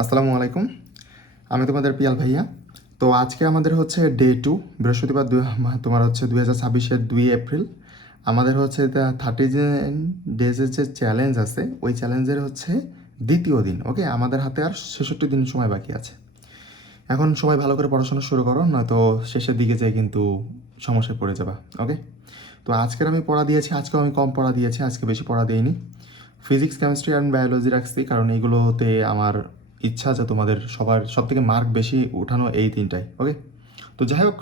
আসসালামু আলাইকুম। আমি তোমাদের পিয়াল ভাইয়া। তো আজকে আমাদের হচ্ছে ডে 2, বৃহস্পতিবার তোমার হচ্ছে 2026-এর 2 এপ্রিল। আমাদের হচ্ছে 30 ডেজের যে চ্যালেঞ্জ আছে, ওই চ্যালেঞ্জের হচ্ছে দ্বিতীয় দিন। ওকে, আমাদের হাতে আর 66 দিন সময় বাকি আছে। এখন সবাই ভালো করে পড়াশোনা শুরু করো, নয়তো শেষের দিকে যেয়ে কিন্তু সমস্যায় পড়ে যাবা। ওকে, তো আজকের আমি পড়া দিয়েছি, আজকেও আমি কম পড়া দিয়েছি, আজকে বেশি পড়া দিইনি। ফিজিক্স, কেমিস্ট্রি অ্যান্ড বায়োলজি রাখছি, কারণ এইগুলোতে আমার ইচ্ছা যে তোমাদের সব থেকে মার্ক বেশি উঠানো এই তিনটাই। ওকে, তো যাই হোক,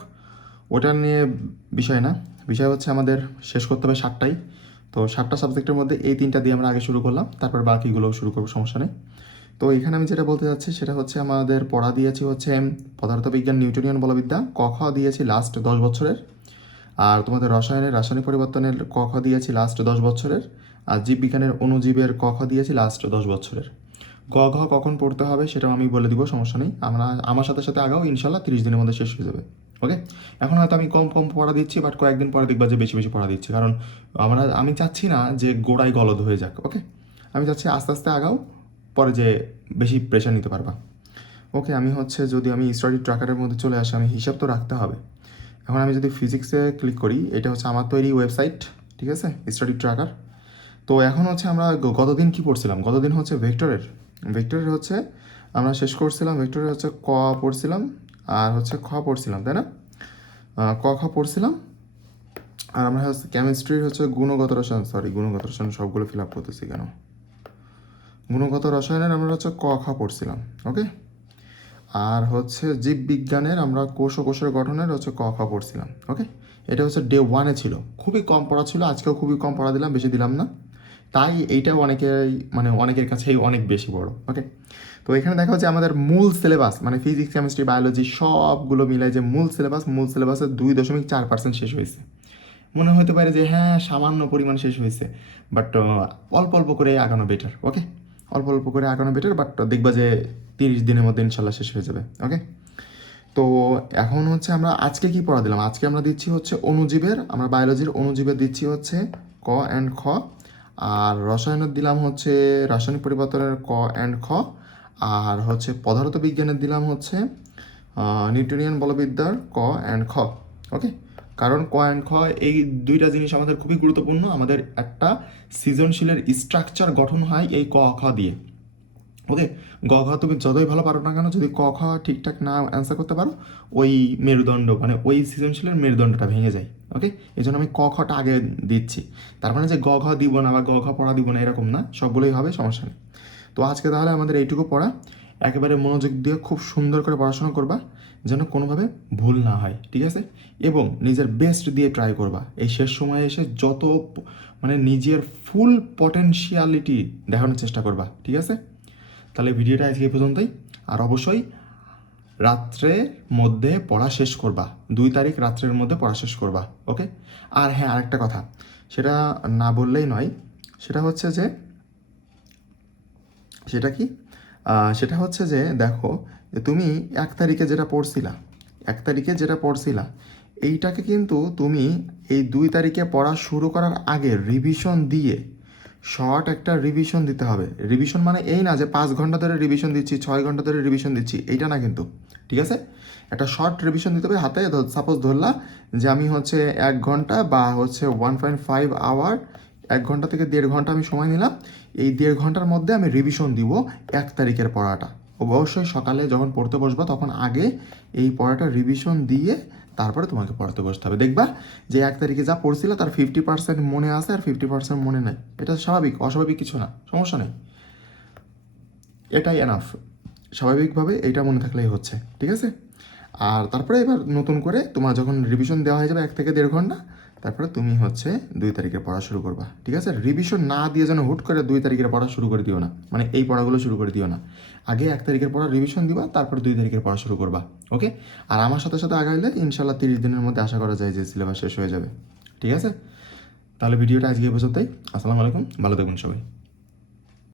ওটা নিয়ে বিষয় না, বিষয় হচ্ছে আমাদের শেষ করতে হবে 7টাই। তো 7টা সাবজেক্টের মধ্যে এই 3টা দিয়ে আমরা আগে শুরু করলাম, তারপর বাকিগুলো শুরু করবো, সমস্যা নেই। তো এখানে আমি যেটা বলতে চাচ্ছি সেটা হচ্ছে আমাদের পড়া দিয়েছি হচ্ছে পদার্থবিজ্ঞান, নিউটনিয়ান বলবিদ্যা, ক খ দিয়েছি লাস্ট 10 বছরের। আর তোমাদের রাসায়নিক পরিবর্তনের ক খ দিয়েছি লাস্ট 10 বছরের। আর জীববিজ্ঞানের অণুজীবের ক খ দিয়েছি লাস্ট 10 বছরের। গ ঘ কখন পড়তে হবে সেটাও আমি বলে দিব, সমস্যা নেই। আমার সাথে সাথে আগাও, ইনশাল্লাহ 30 দিনের মধ্যে শেষ হয়ে যাবে। ওকে, এখন হয়তো আমি কম কম পড়া দিচ্ছি, বাট কয়েকদিন পরে দেখবা যে বেশি বেশি পড়া দিচ্ছি, কারণ আমি চাচ্ছি না যে গোড়ায় গলদ হয়ে যাক। ওকে, আমি চাচ্ছি আস্তে আস্তে আগাও, পরে যে বেশি প্রেশার নিতে পারবা। ওকে, আমি হচ্ছে যদি আমি স্টাডি ট্র্যাকারের মধ্যে চলে আসি, আমি হিসাব তো রাখতে হবে। এখন আমি যদি ফিজিক্সে ক্লিক করি, এটা হচ্ছে আমার তৈরি ওয়েবসাইট, ঠিক আছে, স্টাডি ট্র্যাকার। তো এখন হচ্ছে আমরা গতদিন কি পড়ছিলাম, গতদিন হচ্ছে ভেক্টরের হচ্ছে আমরা শেষ করছিলাম, ভেক্টরের হচ্ছে ক পড়ছিলাম আর হচ্ছে খ পড়ছিলাম, তাই না? ক খ পড়ছিলাম। আর আমরা হচ্ছে কেমিস্ট্রির হচ্ছে গুণগত রসায়ন সবগুলো ফিল আপ করতেছি কেন, গুণগত রসায়নের আমরা হচ্ছে ক খ পড়ছিলাম। ওকে, আর হচ্ছে জীববিজ্ঞানের আমরা কোষ ও কোষের গঠনের হচ্ছে ক খ পড়ছিলাম। ওকে, এটা হচ্ছে ডে 1-এ ছিল, খুবই কম পড়া ছিল, আজকেও খুবই কম পড়া দিলাম, বেশি দিলাম না। তাই এইটাও অনেকের কাছেই অনেক বেশি বড়। ওকে, তো এখানে দেখা হচ্ছে আমাদের মূল সিলেবাস, মানে ফিজিক্স, কেমিস্ট্রি, বায়োলজি সবগুলো মিলাই যে মূল সিলেবাসের 2.4% শেষ হয়েছে। মনে হতে পারে যে হ্যাঁ সামান্য পরিমাণ শেষ হয়েছে, বাট অল্প অল্প করে আগানো বেটার। ওকে, অল্প অল্প করে আগানো বেটার, বাট দেখবা যে 30 দিনের মধ্যে ইনশাল্লাহ শেষ হয়ে যাবে। ওকে, তো এখন হচ্ছে আমরা আজকে কি পড়া দিলাম, আজকে আমরা দিচ্ছি হচ্ছে অণুজীবের, আমরা বায়োলজির অণুজীবের দিচ্ছি হচ্ছে ক অ্যান্ড খ। আর রসায়নের দিলাম হচ্ছে রাসায়নিক পরিবর্তনের ক অ্যান্ড খ। আর হচ্ছে পদার্থবিজ্ঞানের দিলাম হচ্ছে নিউটনিয়ান বলবিদ্যার ক অ্যান্ড খ। ওকে, কারণ ক অ্যান্ড খ এই দুইটা জিনিস আমাদের খুবই গুরুত্বপূর্ণ। আমাদের একটা সৃজনশীলের স্ট্রাকচার গঠন হয় এই ক খ দিয়ে। ওকে, গ ঘ তুমি যতই ভালো পারো না কেন, যদি ক খ ঠিকঠাক না অ্যান্সার করতে পারো, ওই মেরুদণ্ড মানে ওই সৃজনশীলের মেরুদণ্ডটা ভেঙে যায়। ওকে, এই জন্য আমি ক খটা আগে দিচ্ছি। তার মানে যে গ ঘ দিব না বা গ ঘ পড়া দিব না এরকম না, সবগুলোই হবে, সমস্যা নেই। তো আজকে তাহলে আমাদের এইটুকু পড়া, একেবারে মনোযোগ দিয়ে খুব সুন্দর করে পড়াশোনা করবা, যেন কোনোভাবে ভুল না হয়, ঠিক আছে? এবং নিজের বেস্ট দিয়ে ট্রাই করবা, এই শেষ সময়ে এসে নিজের ফুল পটেনশিয়ালিটি দেখানোর চেষ্টা করবা, ঠিক আছে? তাহলে ভিডিওটা আজকে এই পর্যন্তই। আর অবশ্যই রাত্রের মধ্যে পড়া শেষ করবা, 2 তারিখ রাত্রের মধ্যে পড়া শেষ করবা। ওকে, আর হ্যাঁ, আরেকটা কথা, সেটা না বললেই নয়, সেটা হচ্ছে যে সেটা কি সেটা হচ্ছে যে দেখো, তুমি 1 তারিখে যেটা পড়ছিলা এইটাকে কিন্তু তুমি এই 2 তারিখে পড়া শুরু করার আগে রিভিশন দিয়ে শর্ট একটা রিভিশন দিতে হবে। রিভিশন মানে এই না যে 5 ঘন্টা ধরে রিভিশন দিচ্ছি, 6 ঘন্টা ধরে রিভিশন দিচ্ছি, এইটা না কিন্তু, ঠিক আছে? একটা শর্ট রিভিশন দিতে হবে হাতে। সাপোজ ধরলা যে আমি হচ্ছে 1 ঘন্টা বা হচ্ছে 1.5 আওয়ার, 1 ঘন্টা থেকে 1.5 ঘন্টা আমি সময় নিলাম, এই 1.5 ঘন্টার মধ্যে আমি রিভিশন দিব 1 তারিখের পড়াটা। অবশ্যই সকালে যখন পড়তে বসবা তখন আগে এই পড়াটা রিভিশন দিয়ে তারপরে তোমাকে পড়াতে বসতে হবে। দেখবা যে 1 তারিখে যা পড়ছিল তার 50% মনে আছে আর 50% মনে নেই। এটা স্বাভাবিক, অস্বাভাবিক কিছু না, সমস্যা নেই, এটাই এনাফ। স্বাভাবিকভাবে এইটা মনে থাকলেই হচ্ছে, ঠিক আছে? আর তারপরে এবার নতুন করে তোমার যখন রিভিশন দেওয়া হয়ে যাবে 1 থেকে 1.5 ঘন্টা, তারপরে তুমি হচ্ছে 2 তারিখে পড়া শুরু করবা, ঠিক আছে? রিভিশন না দিয়ে যেন হুট করে 2 তারিখের পড়া শুরু করে দিও না, মানে এই পড়াগুলো শুরু করে দিও না। আগে 1 তারিখের পড়া রিভিশন দিবা, তারপর 2 তারিখের পড়া শুরু করবা। ওকে, আর আমার সাথে সাথে আগাইলে ইনশাল্লাহ 30 দিনের মধ্যে আশা করা যায় যে সিলেবাস শেষ হয়ে যাবে, ঠিক আছে? তাহলে ভিডিওটা আজকে এই পর্যন্তই। আসসালামু আলাইকুম, ভালো থাকুন সবাই।